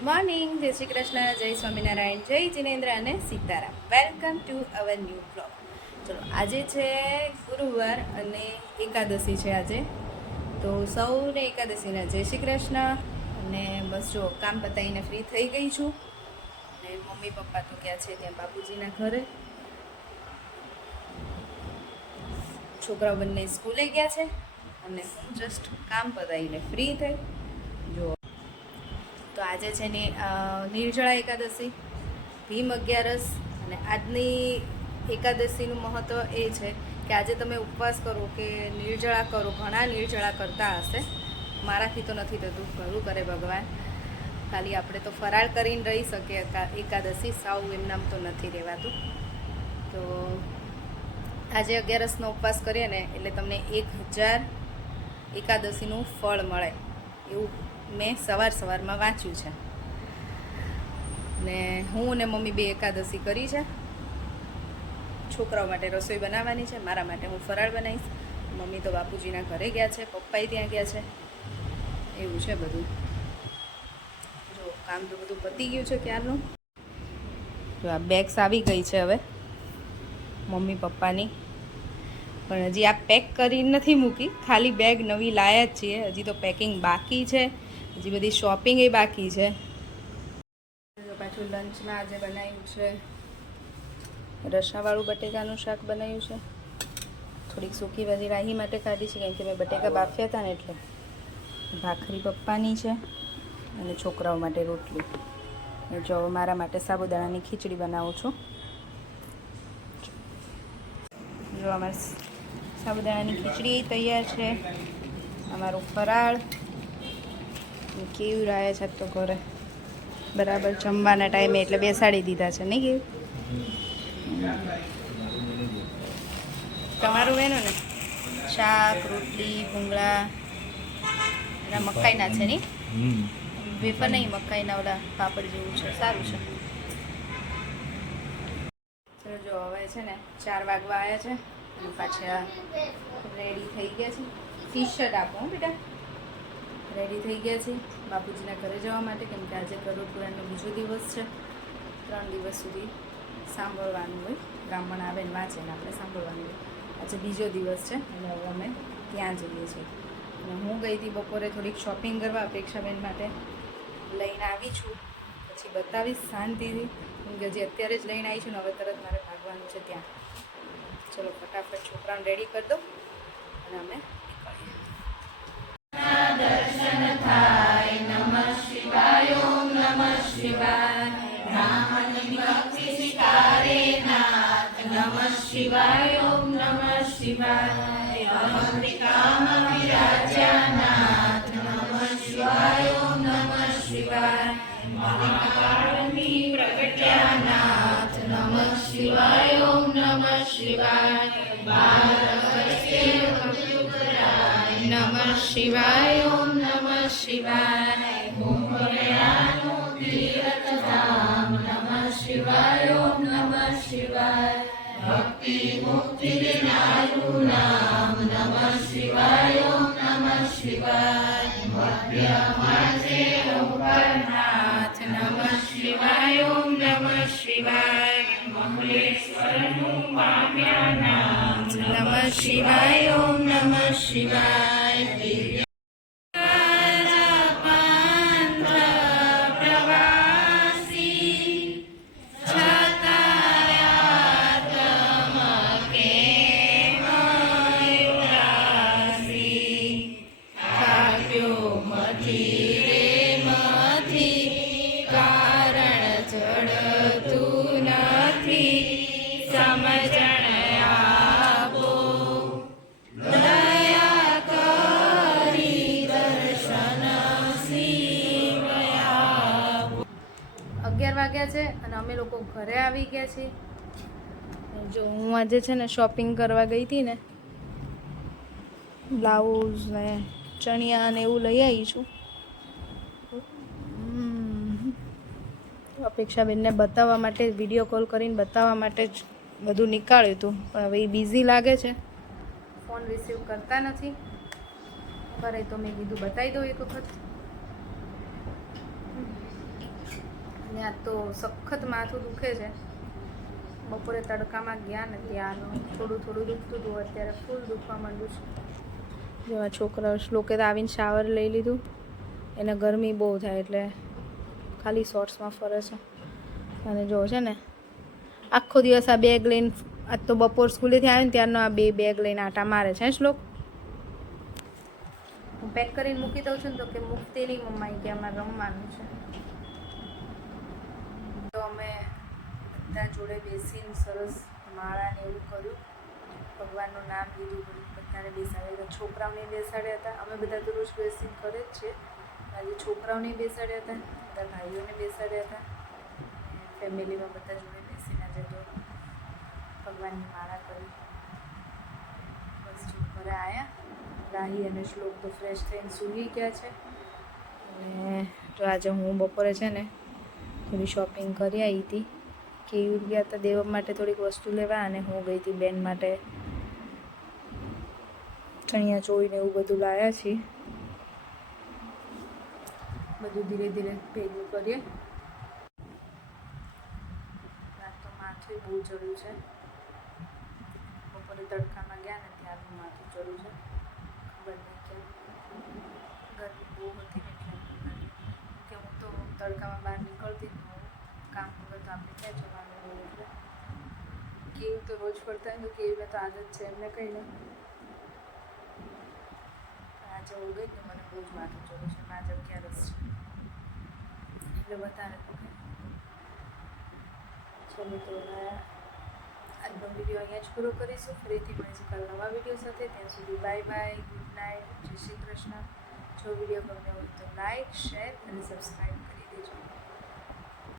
Good morning, જય શ્રી કૃષ્ણ, જય સ્વામિનારાયણ, જય જિનેન્દ્ર અને Sitaram. Welcome to our new blog. ચલો, આજે છે ગુરુવાર અને એકાદશી છે આજે. તો સૌને એકાદશીના જય શ્રી કૃષ્ણ. અને બસ જો કામ પતાવીને ફ્રી થઈ ગઈ છું. અને મમ્મી પપ્પા તો ગયા છે ત્યાં બાપુજીના ઘરે. છોકરાઓ બંને સ્કૂલે ગયા છે અને હું જસ્ટ કામ પતાવીને ફ્રી થઈ. જો તો આજે છે ને નિર્જળા એકાદશી, ભીમ 11 અને આજની એકાદશીનું મહત્ત્વ એ છે કે આજે તમે ઉપવાસ કરો કે નિર્જળા કરો. ઘણા નિર્જળા કરતા હશે, મારાથી તો નથી થતું, ઘરું કરે ભગવાન. ખાલી આપણે તો ફરાળ કરીને રહી શકીએ. એકાદશી સાવ એમનામ તો નથી રહેવાતું. તો આજે 11નો ઉપવાસ કરીએ ને એટલે તમને 1000 એકાદશીનું ફળ મળે એવું મેં સવારમાં વાંચ્યું છે. ને હું અને મમ્મી બે એકાદશી કરી છે. છોકરાઓ માટે રસોઈ બનાવવાની છે, મારા માટે હું ફરાળ બનાવીશ. મમ્મી તો બાપુજીના ઘરે ગયા છે, પપ્પાએ ત્યાં ગયા છે. એવું છે બધું. જો કામ તો બધું પતી ગયું છે ક્યારનું. જો આ બેગ્સ આવી ગઈ છે હવે મમ્મી પપ્પાની, પણ હજી આ પેક કરી નથી મૂકી. ખાલી બેગ નવી લાયા જ છીએ, હજી તો પેકિંગ બાકી છે. હજી બધી શોપિંગ એ બાકી છે. પાછું લંચમાં આજે બનાવ્યું છે રસાવાળું બટેકાનું શાક બનાવ્યું છે. થોડીક સૂકી ભાજી રાહી માટે કાઢી છે, કેમ કે મેં બટેકા બાફ્યા હતા ને એટલે. ભાખરી પપ્પાની છે અને છોકરાઓ માટે રોટલી. જો મારા માટે સાબુદાણાની ખીચડી બનાવું છું. જો અમારી સાબુદાણાની ખીચડી તૈયાર છે. અમારું ફરાળ કેવું રહ્યા છે તો ઘરે બરાબર જમવાના ટાઈમે એટલે બેસાડી દીધા છે. નહીં કેવું તમારું એનું ને શાક રોટલી ભૂંગળા એના મકાઈના છે નહીં, વેફર નહીં, મકાઈના ઓલા પાપડ જેવું છે. સારું છે. ચલો જો હવે છે ને 4 વાગવા આવ્યા છે અને પાછા રેડી થઈ ગયા છે. ટી શર્ટ આપો બેટા. રેડી થઈ ગયા છે બાપુજીના ઘરે જવા માટે, કેમ કે આજે ગરુડ પુરાણનો બીજો દિવસ છે. 3 દિવસ સુધી સાંભળવાનું હોય. બ્રાહ્મણ આવે ને વાંચે ને આપણે સાંભળવાનું હોય. આજે બીજો દિવસ છે એટલે હવે અમે ત્યાં જઈએ છીએ. અને હું ગઈ હતી બપોરે થોડીક શોપિંગ કરવા અપેક્ષાબેન માટે. લઈને આવી છું, પછી બતાવીશ શાંતિથી, કેમ કે હજી અત્યારે જ લઈને આવી છું ને હવે તરત મારે ભાગવાનું છે ત્યાં. ચલો ફટાફટ છોકરાને રેડી કરી દો અને અમે દર્શન થાય. નમઃ શિવાય, ઓમ નમઃ શિવાય. બ્રાહ્મણ ભક્તિ સ્વીકારે નાથ. નમઃ શિવાય, ઓમ નમઃ શિવાય. અહંકામ વિરાજ્યાનાથ. નમઃ શિવાય, ઓમ નમઃ શિવાય. મહાકાળની પ્રગટ્યાનાથ. નમઃ શિવાય, ઓમ નમઃ શિવાય. નમઃ શિવાય, ઓમ નમઃ શિવાય. મોહનયાનું તીર્થધામ. નમઃ શિવાય, ઓમ નમઃ શિવાય. ભક્તિ મુક્તિ વિનાનું નામ. નમઃ શિવાય, ઓમ નમઃ શિવાય. મધ્યમાસે ઓમકારનાથ. નમઃ શિવાય, ઓમ નમઃ શિવાય. મમલેશ્વરનું પામ્યાનાથ. નમઃ શિવાય, ઓમ નમઃ શિવાય. વાગ્યા છે અને અમે લોકો ઘરે આવી ગયા છીએ. જો હું આજે છે ને શોપિંગ કરવા ગઈ હતી ને, બ્લાઉઝ ને ચણિયા ને એવું લઈ આવી છું. અપેક્ષાબેનને બતાવવા માટે, વિડીયો કોલ કરીને બતાવવા માટે જ બધું નીકાળ્યું હતું, પણ હવે એ બિઝી લાગે છે, ફોન રિસીવ કરતા નથી. કરે તો મેં કીધું બતાવી દઉં એક વખત. અને આજ તો સખત માથું દુખે છે. બપોરે તડકામાં ગયા ને ત્યારનું થોડું થોડું દુખતું હતું, અત્યારે ફૂલ દુખવા માંડ્યું છે. જેવા છોકરા શ્લોકે તો આવીને શાવર લઈ લીધું, એને ગરમી બહુ થાય એટલે ખાલી શોર્ટ્સમાં ફરે છે. અને જો છે ને આખો દિવસ આ બેગ લઈને, આજ તો બપોર સ્કૂલેથી આવે ને ત્યારનો આ બેગ લઈને આટા મારે છે. શ્લોક હું પેક કરીને મૂકી દઉં છું ને તો કે મૂકતી નહીં મમ્મા, કે અમારે રમવાનું છે. તો અમે બધા જોડે બેસીને સરસ માળા ને એવું કર્યું, ભગવાનનું નામ લીધું, બધાને બેસાડ્યા હતા. છોકરાઓને બેસાડ્યા હતા. અમે બધા તો રોજ બેસીને કરે જ છે. આજે છોકરાઓને બેસાડ્યા હતા, બધા ભાઈઓને બેસાડ્યા હતા. ફેમિલીમાં બધા જોડે બેસીને આજે તો ભગવાનની માળા કરી. બસ જો ઘરે આવ્યા, રાહી અને શ્લોક તો ફ્રેશ થઈને સૂઈ ગયા છે. અને જો આજે હું બપોરે છે ને થોડી શોપિંગ કરી આવી હતી. કેવી ગયા હતા દેવ માટે થોડીક વસ્તુ લેવા, અને હું ગઈ હતી બેન માટે ચણિયા ચોળીને એવું બધું લાવ્યા છીએ. બધું ધીરે ધીરે ભેગું કરીએ. રાત તો માથું બહુ ચડ્યું છે. બપોરે તડકામાં ગયા ને ત્યારનું માથું ચડ્યું છે. ખબર નહીં કેમ, ગરમી બહુ હતી ને એટલે કે હું તો તડકામાં બહાર નીકળતી જ ન હોઉં. કામ વગર તો આપણે ક્યાં જવાનું હોય. એટલે કેવું તો રોજ ફરતા હોય તો કેવીને તો આદત છે, એમને કંઈ નહીં. આજે હું ગઈ ને મને બહુ જ માથું ચડ્યું છે. આજે 11 છે એટલે વધારે દુખે. ચલો તો આજનો વિડીયો અહીંયા જ પૂરો કરીશું. ફરીથી મળીશું કાલ નવા વિડીયો સાથે. ત્યાં સુધી બાય બાય, ગુડ નાઇટ, જય શ્રી કૃષ્ણ. જો વિડીયો ગમ્યો હોય તો લાઈક, શેર અને સબસ્ક્રાઈબ કરી